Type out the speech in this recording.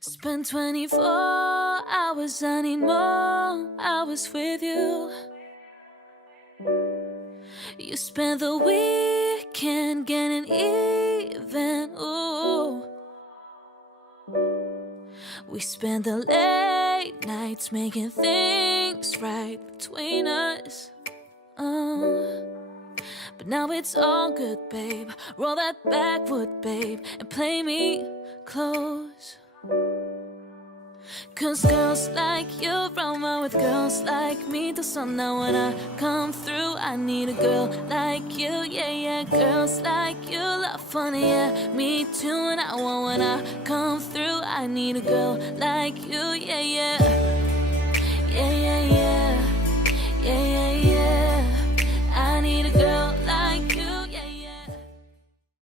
Spend 24 hours, I need more hours with you. You spend the weekend getting even, ooh. We spend the late nights making things right between us. But now it's all good, babe. Roll that backwood, babe, and play me close. Cause girls like you run around with girls like me till sundown. When I come through, I need a girl like you, yeah, yeah. Girls like you love fun, yeah, me too. And I want when I come through, I need a girl like you, yeah, yeah.